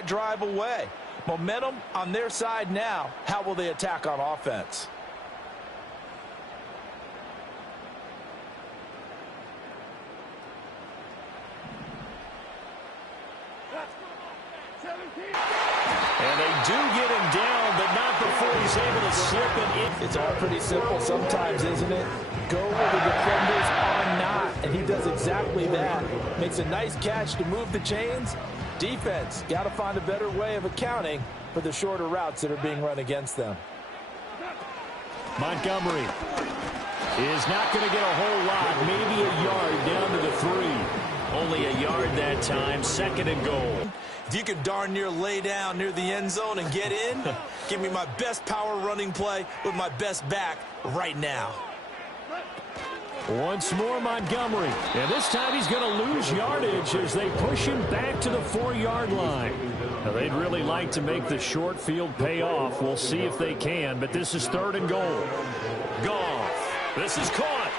that drive away. Momentum on their side now. How will they attack on offense? And they do get him down, but not before he's able to slip it in. It's all pretty simple sometimes, isn't it? Go where the defenders are not, and he does exactly that. Makes a nice catch to move the chains. Defense, got to find a better way of accounting for the shorter routes that are being run against them. Montgomery is not going to get a whole lot, maybe a yard down to the 3. Only a yard that time, 2nd and goal. If you can darn near lay down near the end zone and get in, give me my best power running play with my best back right now. Once more Montgomery, and this time he's going to lose yardage as they push him back to the 4-yard line. Now, they'd really like to make the short field pay off. We'll see if they can, but this is 3rd and goal. Goff, this is caught.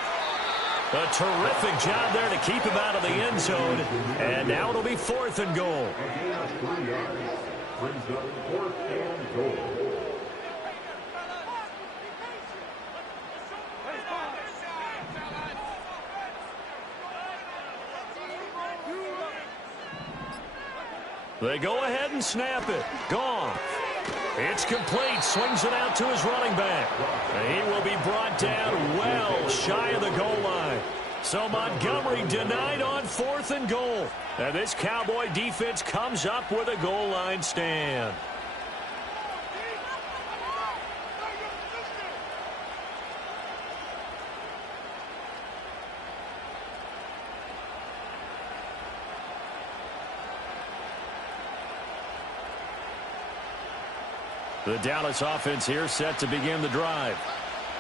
A terrific job there to keep him out of the end zone, and now it'll be 4th and goal. They go ahead and snap it. Goff. It's complete. Swings it out to his running back. And he will be brought down well shy of the goal line. So Montgomery denied on 4th and goal. And this Cowboy defense comes up with a goal line stand. The Dallas offense here set to begin the drive.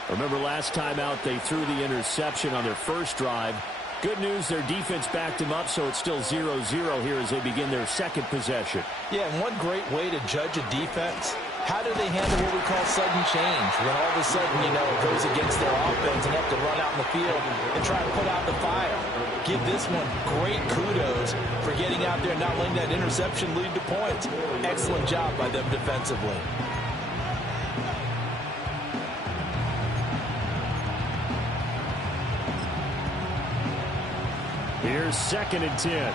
Remember last time out they threw the interception on their first drive. Good news, their defense backed him up, so it's still 0-0 here as they begin their 2nd possession. Yeah, and one great way to judge a defense, how do they handle what we call sudden change? When all of a sudden, you know, it goes against their offense and have to run out in the field and try to put out the fire. Give this one great kudos for getting out there and not letting that interception lead to points. Excellent job by them defensively. Here's 2nd and 10.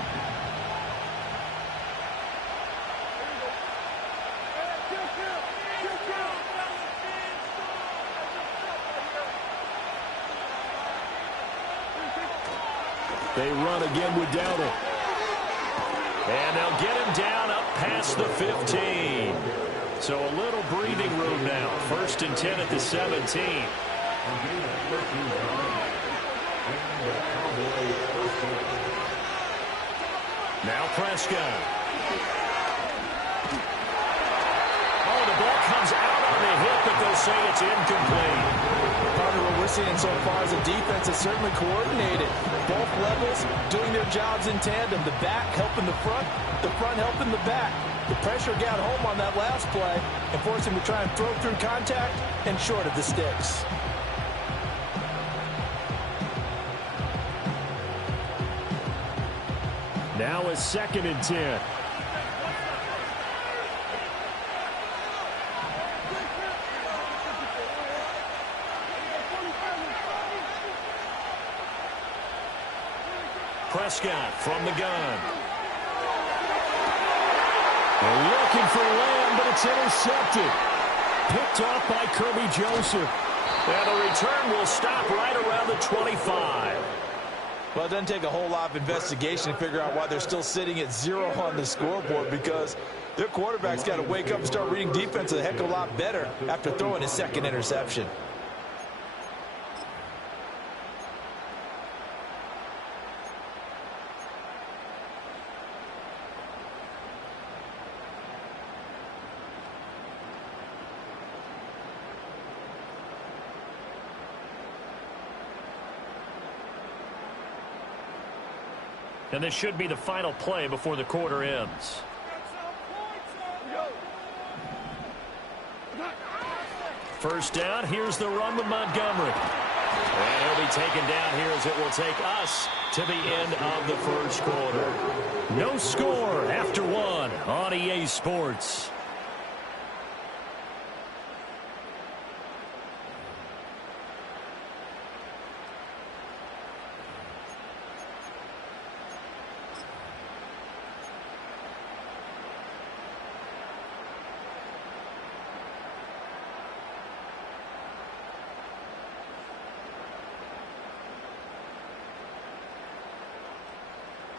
They run again with Dowdle. And they'll get him down up past the 15. So a little breathing room now. 1st and 10 at the 17. Now Prescott. Oh, the ball comes out on the hit, but they'll say it's incomplete. Part of what we're seeing so far is the defense is certainly coordinated. Both levels doing their jobs in tandem. The back helping the front helping the back. The pressure got home on that last play and forced him to try and throw through contact and short of the sticks. Now a 2nd and 10. Prescott from the gun. They're looking for Lamb, but it's intercepted. Picked off by Kirby Joseph. And the return will stop right around the 25. Well, it doesn't take a whole lot of investigation to figure out why they're still sitting at 0 on the scoreboard, because their quarterback's got to wake up and start reading defense a heck of a lot better after throwing his 2nd interception. And this should be the final play before the quarter ends. First down, here's the run with Montgomery. And he'll be taken down here as it will take us to the end of the first quarter. No score after one on EA Sports.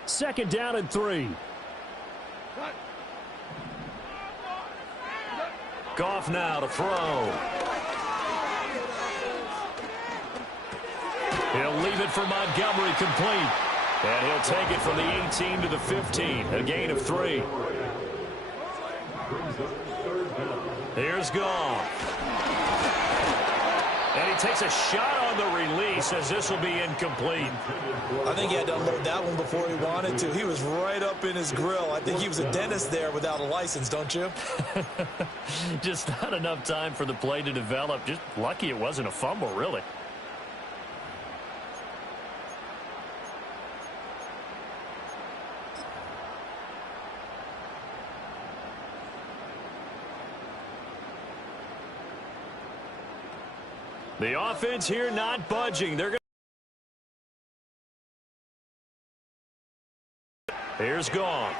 Second down and 3. Goff now to throw. He'll leave it for Montgomery complete. And he'll take it from the 18 to the 15. A gain of 3. Here's Goff. And he takes a shot on the release as this will be incomplete. I think he had to unload that one before he wanted to. He was right up in his grill. I think he was a dentist there without a license, don't you? Just not enough time for the play to develop. Just lucky it wasn't a fumble, really. The offense here not budging. They're going. Here's Goff.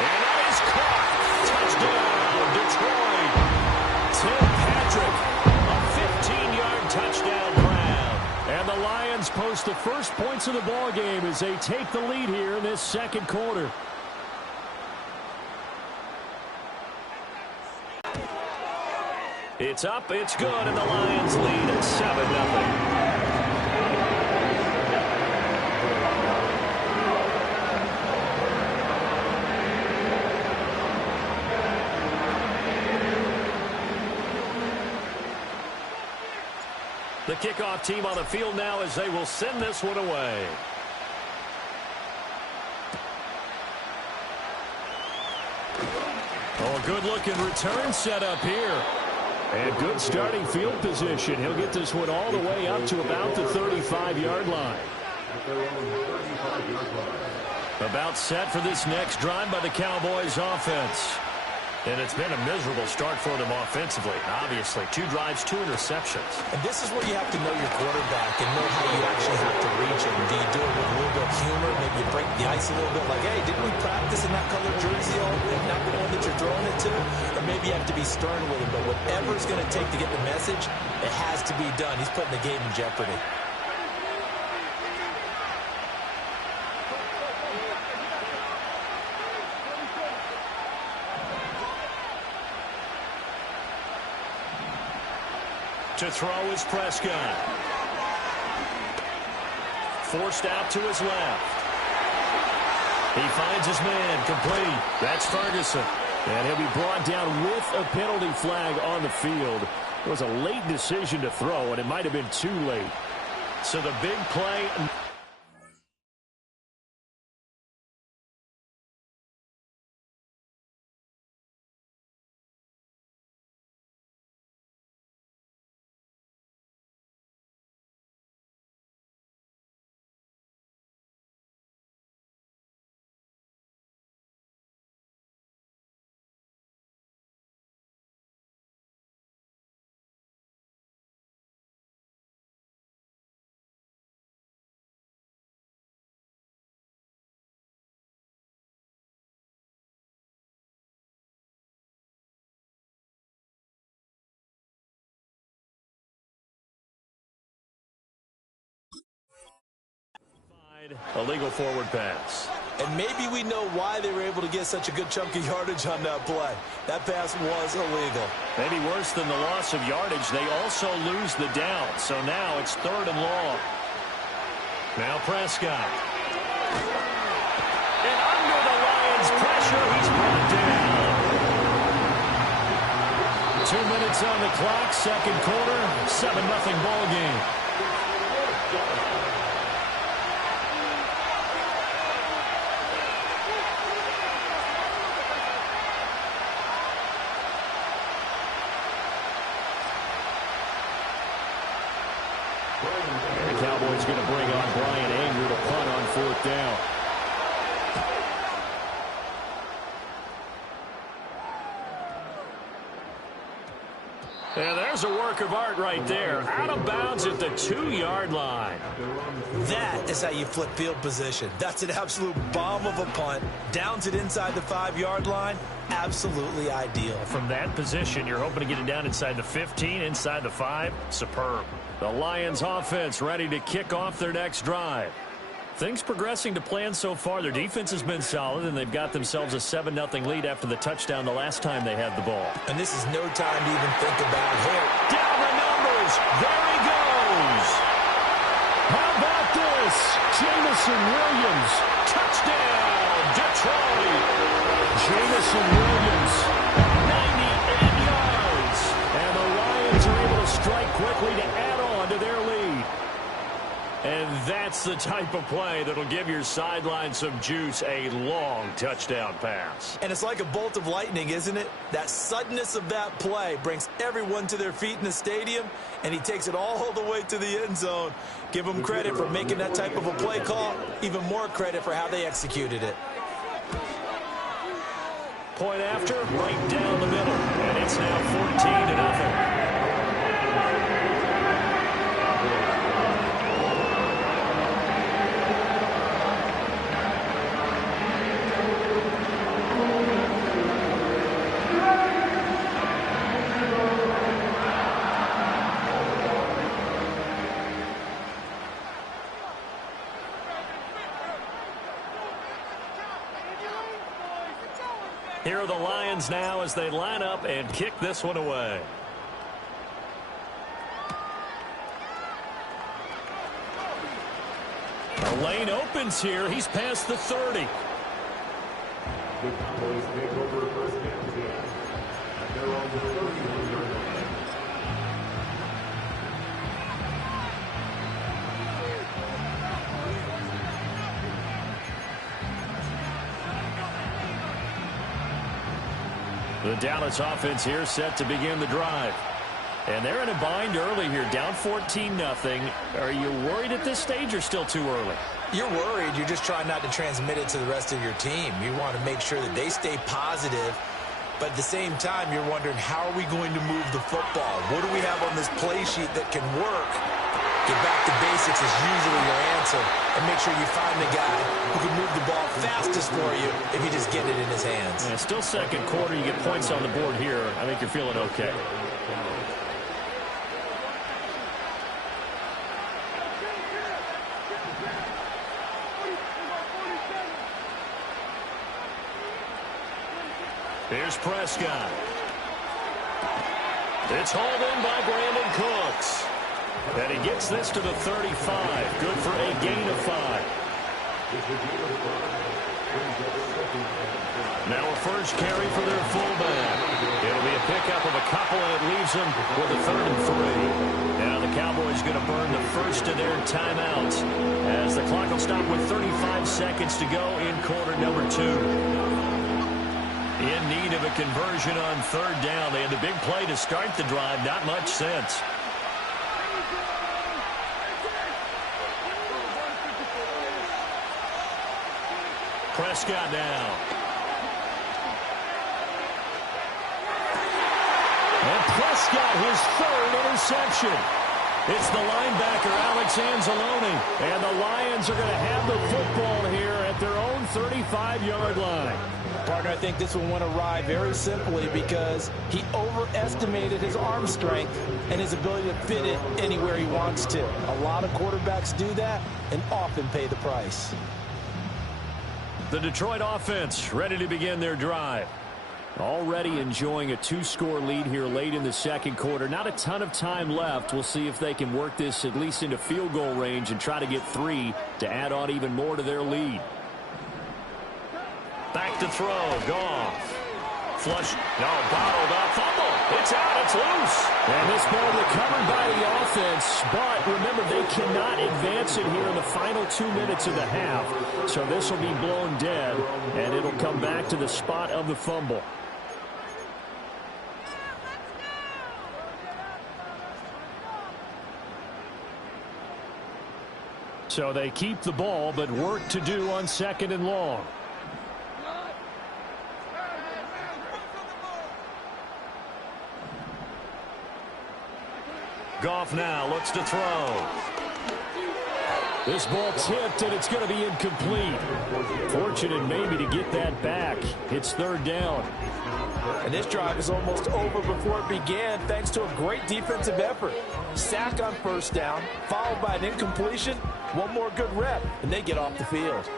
And that is caught. Touchdown, Detroit. Tim Patrick, a 15-yard touchdown grab. And the Lions post the first points of the ball game as they take the lead here in this second quarter. It's up, it's good, and the Lions lead at 7-0. The kickoff team on the field now as they will send this one away. Oh, a good-looking return set up here. And good starting field position. He'll get this one all the way up to about the 35-yard line. About set for this next drive by the Cowboys offense. And it's been a miserable start for them offensively, obviously. 2 drives, 2 interceptions. And this is where you have to know your quarterback and know how you actually have to reach him. Do you do it with a little bit of humor? Maybe you break the ice a little bit like, hey, didn't we practice in that colored jersey all week, not the one that you're throwing it to? Or maybe you have to be stern with him. But whatever it's going to take to get the message, it has to be done. He's putting the game in jeopardy. To throw is Prescott. Forced out to his left. He finds his man complete. That's Ferguson. And he'll be brought down with a penalty flag on the field. It was a late decision to throw, and it might have been too late. So the big play. Illegal forward pass. And maybe we know why they were able to get such a good chunk of yardage on that play. That pass was illegal. Maybe worse than the loss of yardage, they also lose the down. So now it's 3rd and long. Now Prescott. And under the Lions' pressure, he's brought down. 2 minutes on the clock, second quarter, 7-0 ball game. is going to bring on Brian Anger to punt on 4th down. And there's a work of art right there. Out of bounds at the 2-yard line. That is how you flip field position. That's an absolute bomb of a punt. Downs it inside the 5-yard line. Absolutely ideal. From that position, you're hoping to get it down inside the 15, inside the 5. Superb. The Lions offense ready to kick off their next drive. Things progressing to plan so far. Their defense has been solid, and they've got themselves a 7-0 lead after the touchdown the last time they had the ball. And this is no time to even think about here. Down the numbers. There he goes. How about this? Jameson Williams. Touchdown, Detroit. Jameson Williams, 98 yards. And the Lions are able to strike quickly to add on to their lead. And that's the type of play that'll give your sideline some juice, a long touchdown pass. And it's like a bolt of lightning, isn't it? That suddenness of that play brings everyone to their feet in the stadium, and he takes it all the way to the end zone. Give him credit for making that type of a play call, even more credit for how they executed it. Point after, right down the middle, and it's now 14-0. Here are the Lions now as they line up and kick this one away. The lane opens here. He's past the 30. The Dallas offense here set to begin the drive. And they're in a bind early here, down 14-0. Are you worried at this stage or still too early? You're worried. You're just trying not to transmit it to the rest of your team. You want to make sure that they stay positive. But at the same time, you're wondering, how are we going to move the football? What do we have on this play sheet that can work? Get back to basics is usually your answer. And make sure you find the guy who can move the ball fastest for you if you just get it in his hands. Yeah, still second quarter. You get points on the board here. I think you're feeling okay. Here's Prescott. It's hauled in by Brandon Cooks. And he gets this to the 35. Good for a gain of 5. Now a first carry for their fullback. It'll be a pickup of a couple, and it leaves them with a 3rd and 3. Now the Cowboys going to burn the first of their timeouts as the clock will stop with 35 seconds to go in quarter number 2. In need of a conversion on 3rd down. They had the big play to start the drive. Not much sense. Prescott now. And Prescott, his 3rd interception. It's the linebacker, Alex Anzalone. And the Lions are going to have the football here at their own 35-yard line. Partner, I think this will want to ride very simply because he overestimated his arm strength and his ability to fit it anywhere he wants to. A lot of quarterbacks do that and often pay the price. The Detroit offense ready to begin their drive. Already enjoying a 2-score lead here late in the second quarter. Not a ton of time left. We'll see if they can work this at least into field goal range and try to get 3 to add on even more to their lead. Back to throw. Goff. Flush. No, bottled up. Fumble. It's out. It's loose. And this ball recovered by the offense. But remember, they cannot advance it here in the final 2 minutes of the half. So this will be blown dead, and it'll come back to the spot of the fumble. So they keep the ball, but work to do on 2nd and long. Goff now looks to throw. This ball tipped, and it's going to be incomplete. Fortunate maybe to get that back. It's 3rd down. And this drive is almost over before it began thanks to a great defensive effort. Sack on 1st down, followed by an incompletion. One more good rep, and they get off the field.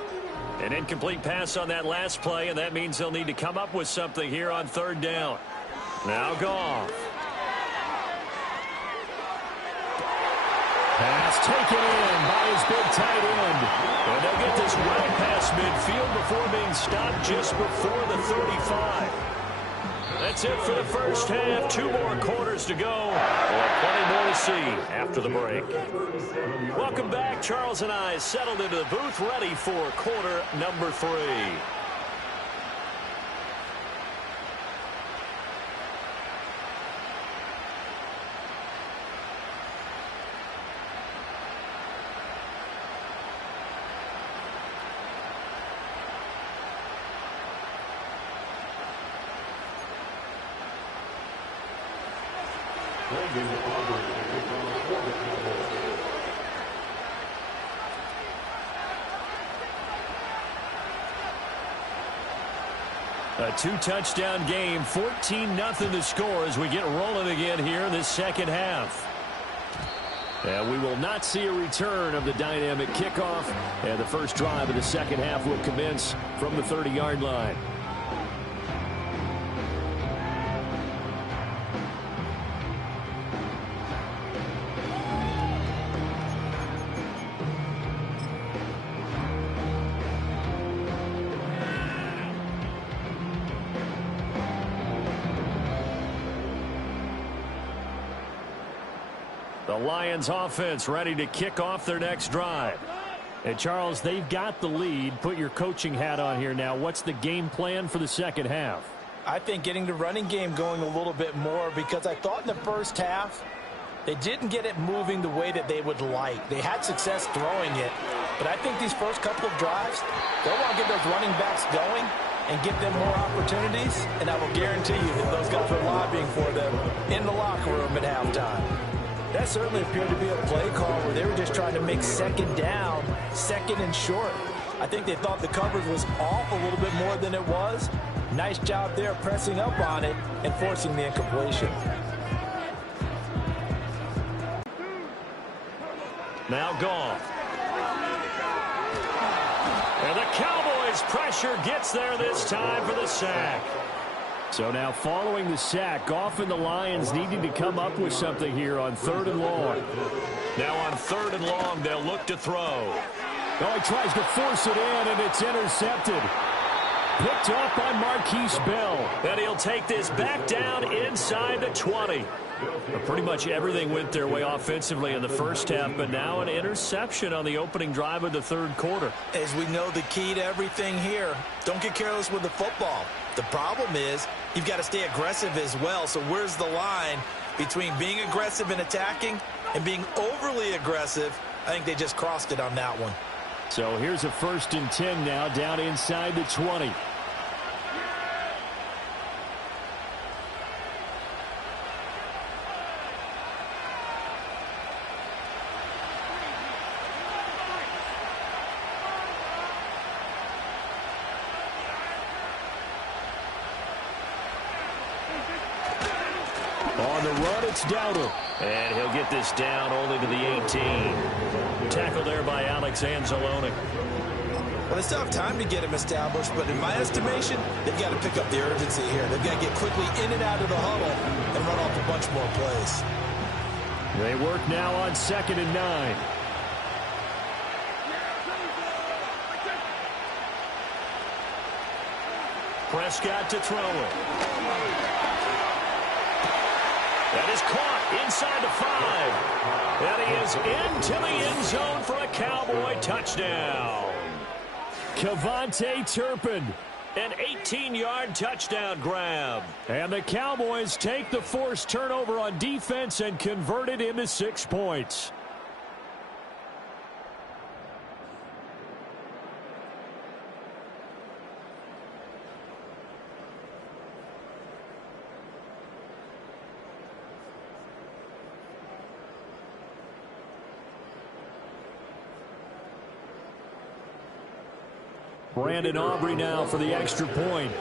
An incomplete pass on that last play, and that means they'll need to come up with something here on 3rd down. Now Goff. Pass taken in by his big tight end. And they'll get this well past midfield before being stopped just before the 35. That's it for the first half. 2 more quarters to go. We'll have plenty more to see after the break. Welcome back. Charles and I settled into the booth ready for quarter number 3. A 2-touchdown game, 14-0 the score as we get rolling again here in this second half. And we will not see a return of the dynamic kickoff. And the first drive of the second half will commence from the 30-yard line. The Lions offense ready to kick off their next drive. And Charles, they've got the lead. Put your coaching hat on here now. What's the game plan for the second half? I think getting the running game going a little bit more, because I thought in the first half they didn't get it moving the way that they would like. They had success throwing it, but I think these first couple of drives, they'll want to get those running backs going and give them more opportunities, and I will guarantee you that those guys were lobbying for them in the locker room at halftime. That certainly appeared to be a play call where they were just trying to make 2nd down, 2nd and short. I think they thought the coverage was off a little bit more than it was. Nice job there pressing up on it and forcing the incompletion. Now Goff. And the Cowboys' pressure gets there this time for the sack. So now following the sack, Goff and the Lions needing to come up with something here on 3rd and long. Now on 3rd and long, they'll look to throw. Oh, he tries to force it in, and it's intercepted. Picked up by Marquise Bell. And he'll take this back down inside the 20. Pretty much everything went their way offensively in the first half, but now an interception on the opening drive of the 3rd quarter. As we know, the key to everything here, don't get careless with the football. The problem is you've got to stay aggressive as well. So where's the line between being aggressive and attacking and being overly aggressive? I think they just crossed it on that one. So here's a 1st and 10 now down inside the 20. On the run, it's Dowdle. And he'll get this down only to the 18. Tackle there by Alex Anzalone. Well, they still have time to get him established, but in my estimation, they've got to pick up the urgency here. They've got to get quickly in and out of the huddle and run off a bunch more plays. They work now on 2nd and 9. Prescott to throw it. That is caught inside the 5. And he is into the end zone for a Cowboy touchdown. KaVontae Turpin, an 18-yard touchdown grab. And the Cowboys take the forced turnover on defense and convert it into 6 points. Brandon Aubrey now for the extra point.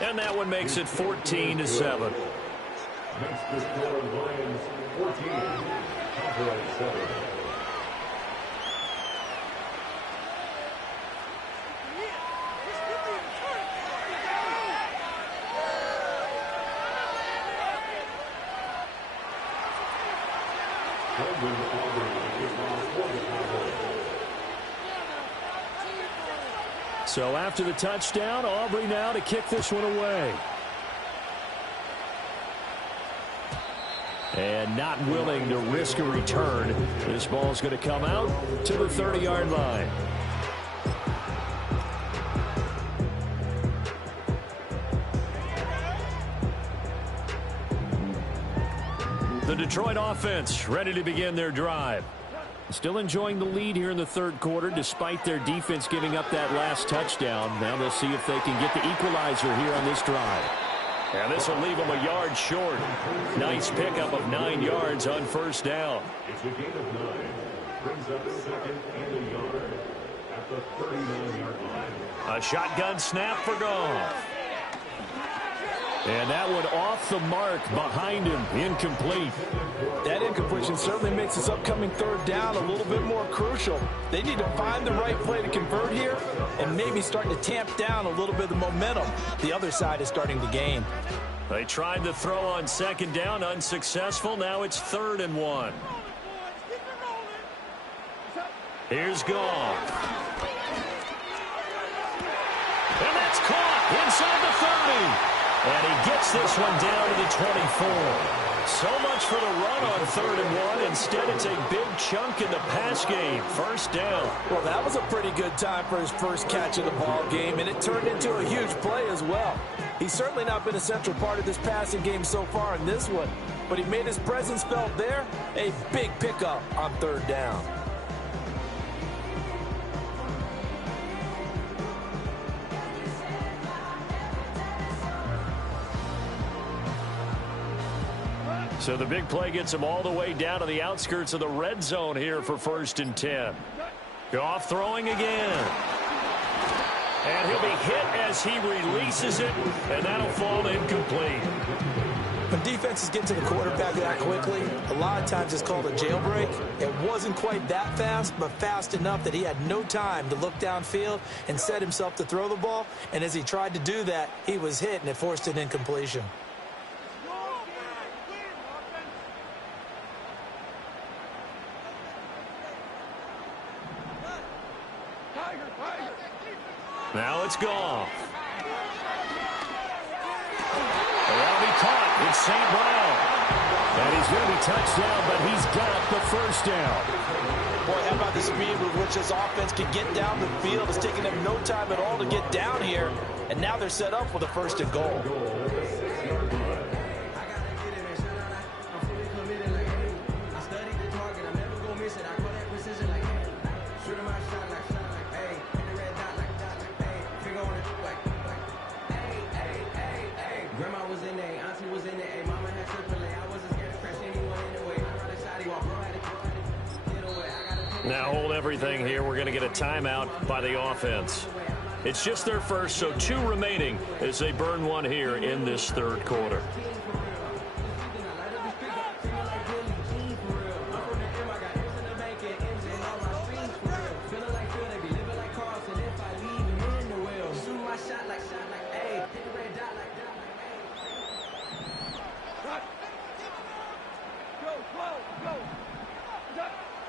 And that one makes it 14-7. Makes the score Lions 14, Cowboys 7. So after the touchdown, Aubrey now to kick this one away. And not willing to risk a return. This ball's going to come out to the 30-yard line. The Detroit offense ready to begin their drive. Still enjoying the lead here in the third quarter despite their defense giving up that last touchdown. Now they'll see if they can get the equalizer here on this drive. And this will leave them a yard short. Nice pickup of 9 yards on first down. It's a gain of 9. Brings up second and a yard at the 39-yard line. A shotgun snap for Goff. And that one off the mark behind him, incomplete. That incompletion certainly makes this upcoming third down a little bit more crucial. They need to find the right play to convert here and maybe start to tamp down a little bit of the momentum the other side is starting to gain. They tried to throw on second down, unsuccessful. Now it's 3rd and 1. Here's Goff. And that's caught inside the 30. And he gets this one down to the 24. So much for the run on 3rd and 1. Instead, it's a big chunk in the pass game. First down. Well, that was a pretty good time for his first catch of the ball game, and it turned into a huge play as well. He's certainly not been a central part of this passing game so far in this one, but he made his presence felt there. A big pickup on 3rd down. So the big play gets him all the way down to the outskirts of the red zone here for 1st and 10. Goff throwing again. And he'll be hit as he releases it, and that'll fall incomplete. When defenses get to the quarterback that quickly, a lot of times it's called a jailbreak. It wasn't quite that fast, but fast enough that he had no time to look downfield and set himself to throw the ball. And as he tried to do that, he was hit, and it forced an incompletion. Now it's Goff. That'll be caught. It's St. Brown. And he's going to be touchdown, but he's got the first down. Boy, how about the speed with which this offense can get down the field? It's taking them no time at all to get down here. And now they're set up with a 1st and goal. Now hold everything here. We're going to get a timeout by the offense. It's just their first, so 2 remaining as they burn one here in this third quarter.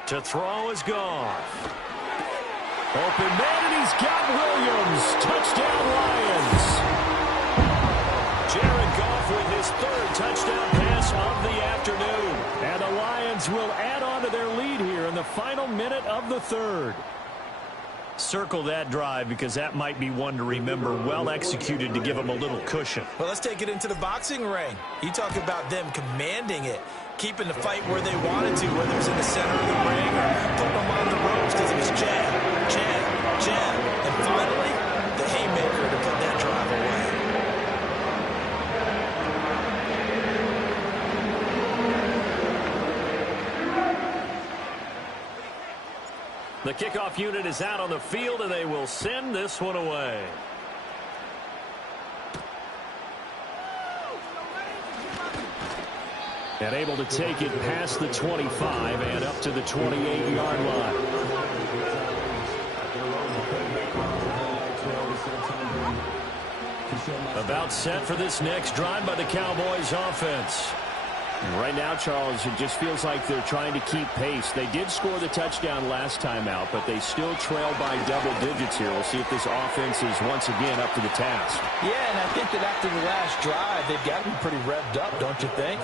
To throw is Goff. Open man, and he's got Williams. Touchdown, Lions. Jared Goff with his 3rd touchdown pass of the afternoon. And the Lions will add on to their lead here in the final minute of the 3rd. Circle that drive because that might be one to remember. Well executed to give them a little cushion. Well, let's take it into the boxing ring. You talk about them commanding it, keeping the fight where they wanted to, whether it's in the center of the ring or putting them on the ropes because it was jab, jab, jab. And finally, the haymaker to put that drive away. The kickoff unit is out on the field, and they will send this one away. And able to take it past the 25 and up to the 28-yard line. About set for this next drive by the Cowboys offense. Right now, Charles, it just feels like they're trying to keep pace. They did score the touchdown last time out, but they still trail by double digits here. We'll see if this offense is once again up to the task. Yeah, and I think that after the last drive, they've got to be pretty revved up, don't you think?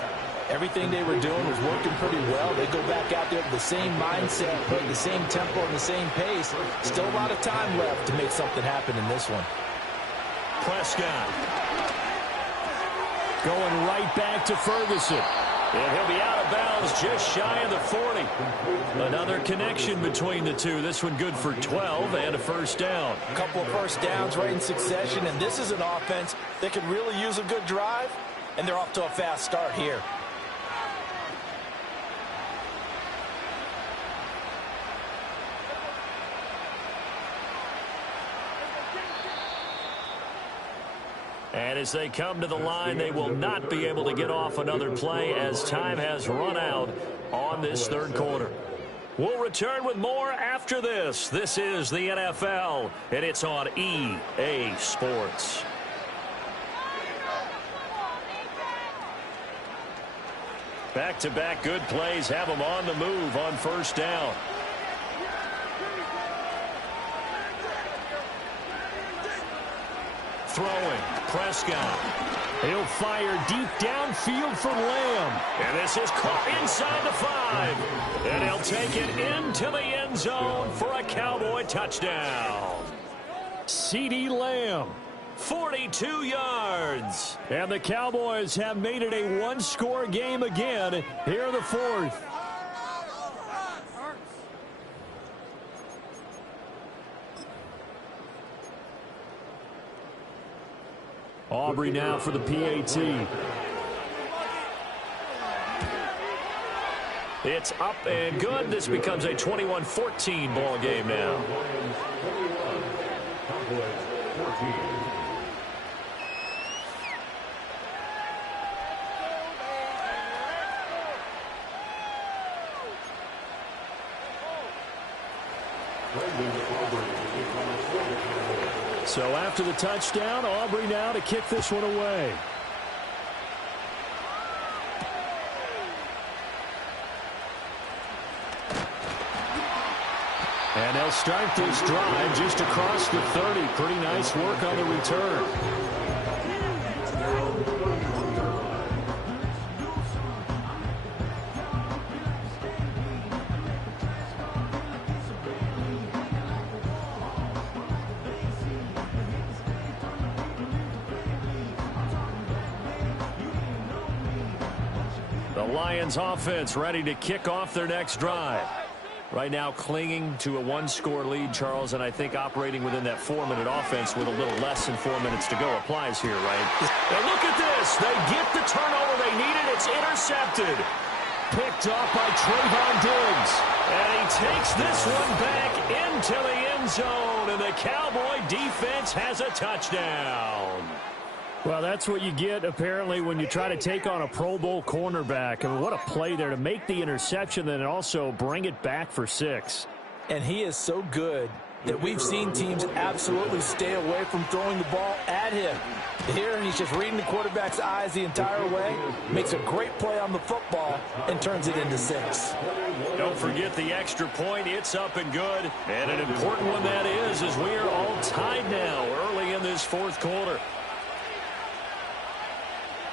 Everything they were doing was working pretty well. They go back out there with the same mindset, playing the same tempo and the same pace. Still a lot of time left to make something happen in this one. Prescott going right back to Ferguson. And he'll be out of bounds just shy of the 40. Another connection between the two. This one good for 12 and a first down. A couple of first downs right in succession, and this is an offense that could really use a good drive, and they're off to a fast start here. And as they come to the line, they will not be able to get off another play as time has run out on this third quarter. We'll return with more after this. This is the NFL, and it's on EA Sports. Back-to-back good plays have them on the move on first down. Throwing, Prescott. He'll fire deep downfield for Lamb. And this is caught inside the 5. And he'll take it into the end zone for a Cowboy touchdown. CeeDee Lamb, 42 yards. And the Cowboys have made it a one-score game again here in the fourth. Aubrey now for the PAT. It's up and good. This becomes a 21-14 ball game now. So after the touchdown, Aubrey now to kick this one away. And they'll start this drive just across the 30. Pretty nice work on the return. Lions offense ready to kick off their next drive. Right now clinging to a one-score lead, Charles, and I think operating within that 4-minute offense with a little less than 4 minutes to go applies here, right? And look at this. They get the turnover they needed. It's intercepted. Picked off by Trayvon Diggs. And he takes this one back into the end zone, and the Cowboy defense has a touchdown. Well, that's what you get, apparently, when you try to take on a Pro Bowl cornerback. I mean, what a play there to make the interception and also bring it back for 6. And he is so good that we've seen teams absolutely stay away from throwing the ball at him. Here, he's just reading the quarterback's eyes the entire way, makes a great play on the football, and turns it into 6. Don't forget the extra point. It's up and good. And an important one that is, as we are all tied now early in this fourth quarter.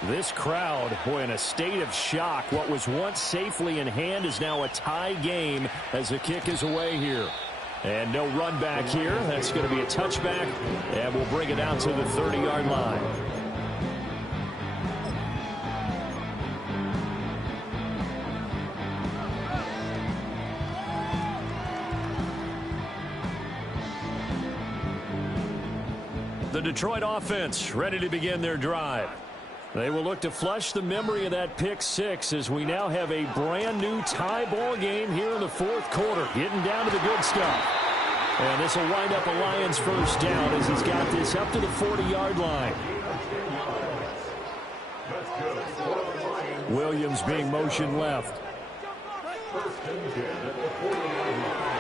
This crowd, boy, in a state of shock. What was once safely in hand is now a tie game as the kick is away here. And no run back here. That's going to be a touchback, and we'll bring it out to the 30-yard line. The Detroit offense ready to begin their drive. They will look to flush the memory of that pick six as we now have a brand new tie ball game here in the fourth quarter. Getting down to the good stuff. And this will wind up a Lions first down as he's got this up to the 40-yard line. Williams being motion left.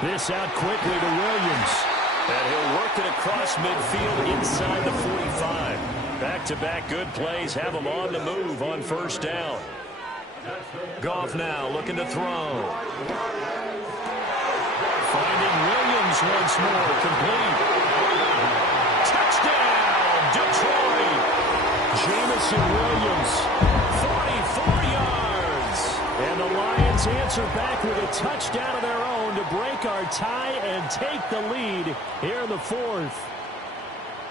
This out quickly to Williams. And he'll work it across midfield inside the 45. Back-to-back good plays have him on the move on first down. Goff now looking to throw. Finding Williams once more, complete. Touchdown, Detroit. Jamison Williams, 44 yards. And the Lions answer back with a touchdown of their own to break our tie and take the lead here in the fourth.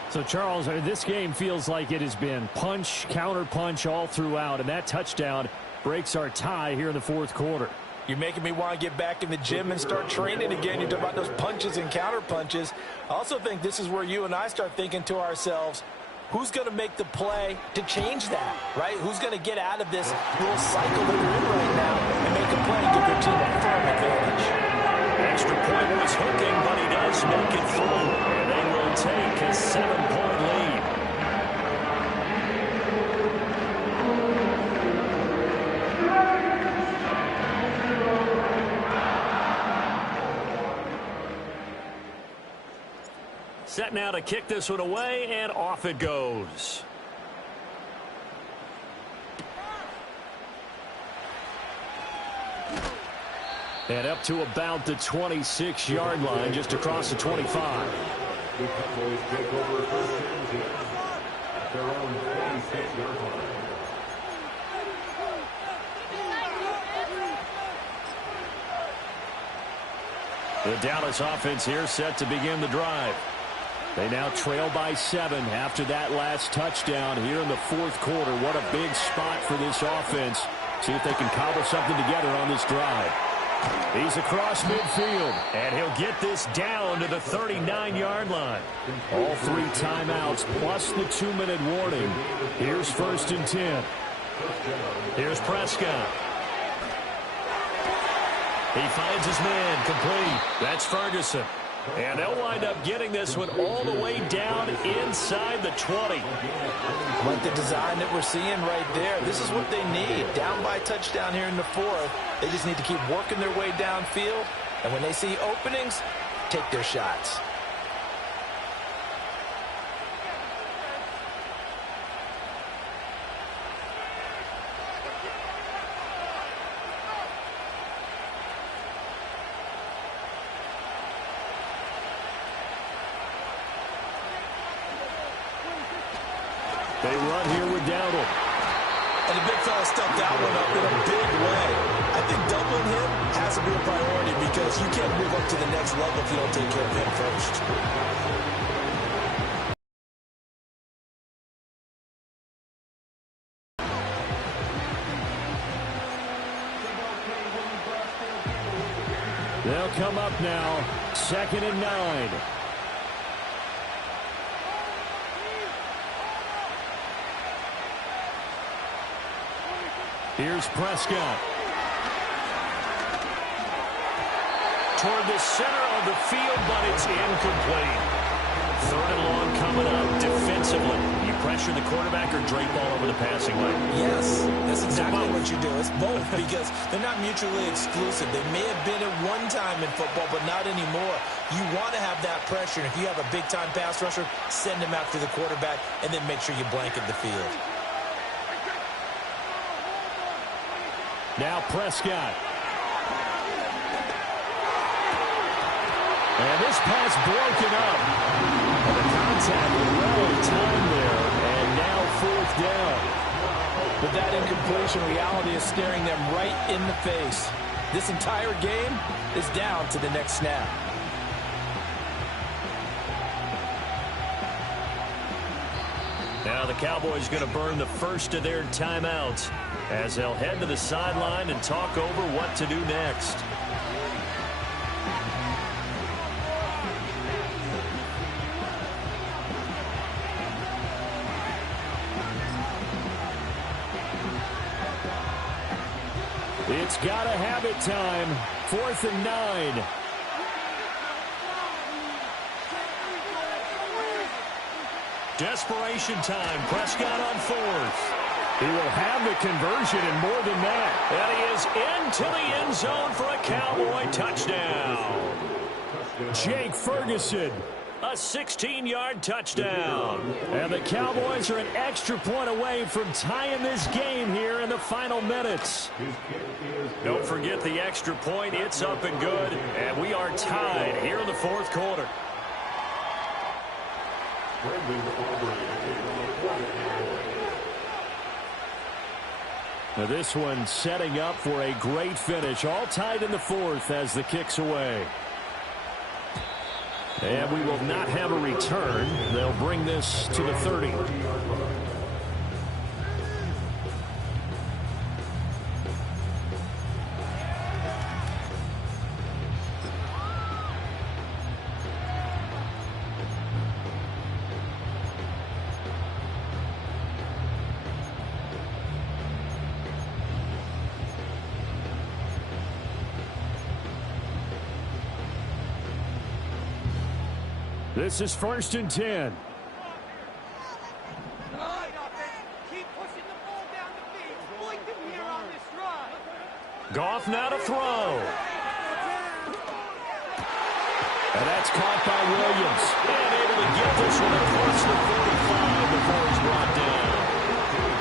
So, Charles, this game feels like it has been punch, counter-punch all throughout, and that touchdown breaks our tie here in the fourth quarter. You're making me want to get back in the gym and start training again. You talk about those punches and counter punches. I also think this is where you and I start thinking to ourselves, who's going to make the play to change that, right? Who's going to get out of this little cycle that they're in right now and make a play and give their team a firm advantage? Extra point was hooking, but he does make it through. And they will take a 7-point lead. Set now to kick this one away, and off it goes. And up to about the 26-yard line, just across the 25. The Cowboys take over first and 10 at their own 26-yard line. The Dallas offense here set to begin the drive. They now trail by 7 after that last touchdown here in the fourth quarter. What a big spot for this offense. See if they can cobble something together on this drive. He's across midfield, and he'll get this down to the 39-yard line. All 3 timeouts plus the 2-minute warning. Here's first and 10. Here's Prescott. He finds his man, complete. That's Ferguson. And they'll wind up getting this one all the way down inside the 20. Like the design that we're seeing right there. This is what they need. Down by touchdown here in the fourth. They just need to keep working their way downfield. And when they see openings, take their shots. They run here with Dowdle. And the big fella stepped that one up in a big way. I think doubling him has to be a priority because you can't move up to the next level if you don't take care of him first. They'll come up now, 2nd and 9. Here's Prescott. Toward the center of the field, but it's incomplete. 3rd and long coming up defensively. You pressure the quarterback or drape all over the passing lane? Yes, that's exactly what you do. It's both because they're not mutually exclusive. They may have been at one time in football, but not anymore. You want to have that pressure. And if you have a big-time pass rusher, send him after the quarterback and then make sure you blanket the field. Now Prescott. And this pass broken up. And the contact well timed there. And now 4th down. But that incompletion reality is staring them right in the face. This entire game is down to the next snap. Now the Cowboys going to burn the first of their timeouts as they'll head to the sideline and talk over what to do next. It's gotta have it time. 4th and 9. Desperation time. Prescott on 4th. He will have the conversion and more than that. And he is into the end zone for a Cowboy touchdown. Jake Ferguson, a 16-yard touchdown. And the Cowboys are an extra point away from tying this game here in the final minutes. Don't forget the extra point. It's up and good. And we are tied here in the 4th quarter. Now this one setting up for a great finish. All tied in the 4th as the kick's away. And we will not have a return. They'll bring this to the 30. This is 1st and 10. Goff now to throw. And that's caught by Williams. And able to get this one across the 45 before he's brought down.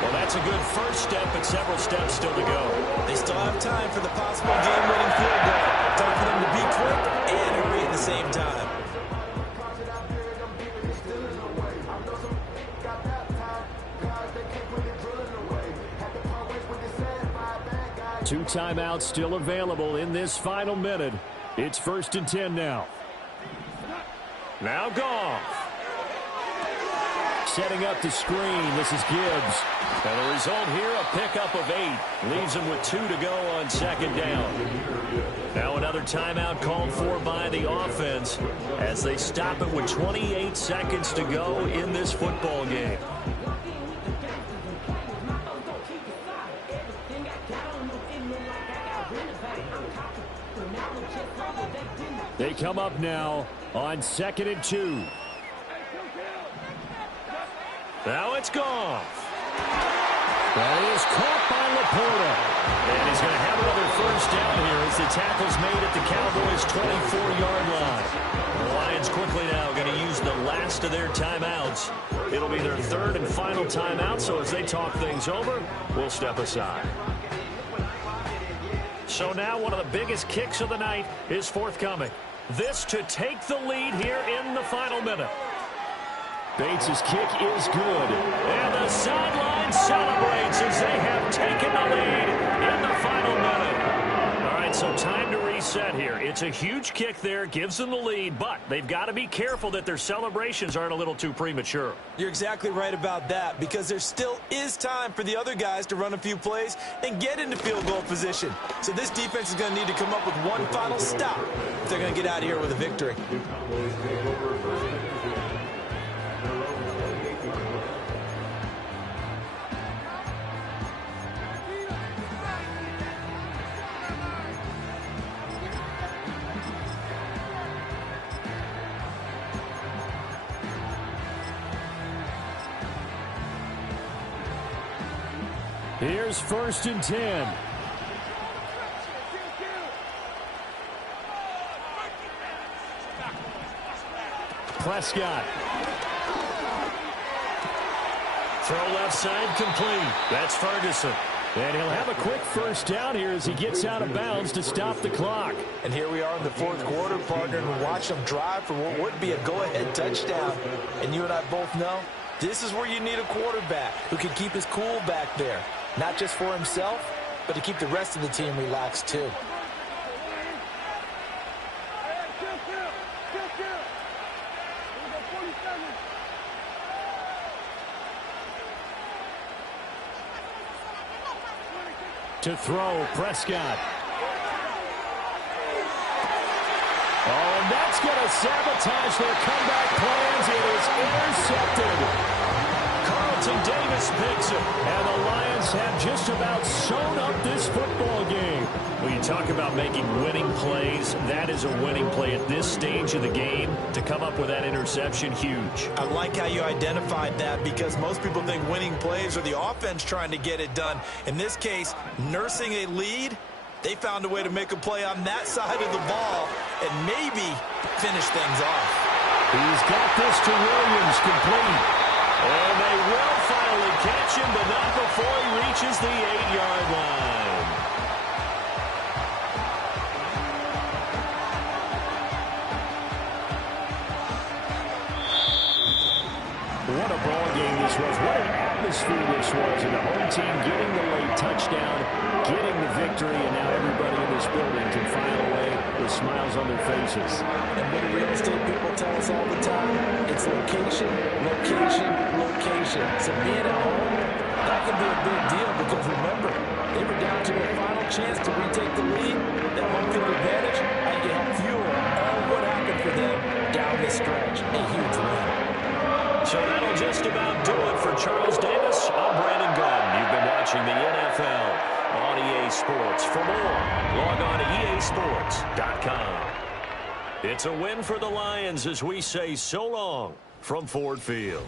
Well, that's a good first step, but several steps still to go. They still have time for the possible game-winning field goal. Time for them to be quick and hurry at the same time. Two timeouts still available in this final minute. It's 1st and 10 now. Now Goff. Setting up the screen. This is Gibbs. And the result here, a pickup of 8. Leaves him with 2 to go on 2nd down. Now another timeout called for by the offense as they stop it with 28 seconds to go in this football game. They come up now on 2nd and 2. Now it's Goff. That is caught by Laporta. And he's going to have another first down here as the tackle's made at the Cowboys' 24-yard line. The Lions quickly now going to use the last of their timeouts. It'll be their 3rd and final timeout, so as they talk things over, we'll step aside. So now one of the biggest kicks of the night is forthcoming. This to take the lead here in the final minute. Bates' kick is good. And the sideline celebrates as they have taken the lead in the final minute. All right, so time to reset here. It's a huge kick there, gives them the lead, but they've got to be careful that their celebrations aren't a little too premature. You're exactly right about that, because there still is time for the other guys to run a few plays and get into field goal position. So this defense is going to need to come up with one final stop if they're going to get out of here with a victory. Here's 1st and 10. Prescott. Throw left side complete. That's Ferguson. And he'll have a quick first down here as he gets out of bounds to stop the clock. And here we are in the 4th quarter, partner, and we're watching them drive for what would be a go-ahead touchdown. And you and I both know this is where you need a quarterback who can keep his cool back there. Not just for himself, but to keep the rest of the team relaxed too. To throw, Prescott. Oh, and that's going to sabotage their comeback plans. It is intercepted. Carlton Davis picks it. And the Lions have just about sewn up this football game. When you talk about making winning plays, that is a winning play at this stage of the game. To come up with that interception, huge. I like how you identified that, because most people think winning plays are the offense trying to get it done. In this case, nursing a lead, they found a way to make a play on that side of the ball and maybe finish things off. He's got this to Williams, complete. And they will finally catch him, but not before he reaches the 8-yard line. What a ball game this was. What an atmosphere this was. And the home team getting the late touchdown, getting the victory, and now everybody in this building can file away with smiles on their faces. And what do real estate people tell us all the time? It's location, location, location. So being at home, that can be a big deal, because remember, they were down to their final chance to retake the lead. That home field advantage, how you help fuel all what happened for them down the stretch. A huge win. So that'll just about do it for Charles Davis. I'm Brandon Gunn. You've been watching the NFL on EA Sports. For more, log on to easports.com. It's a win for the Lions as we say so long from Ford Field.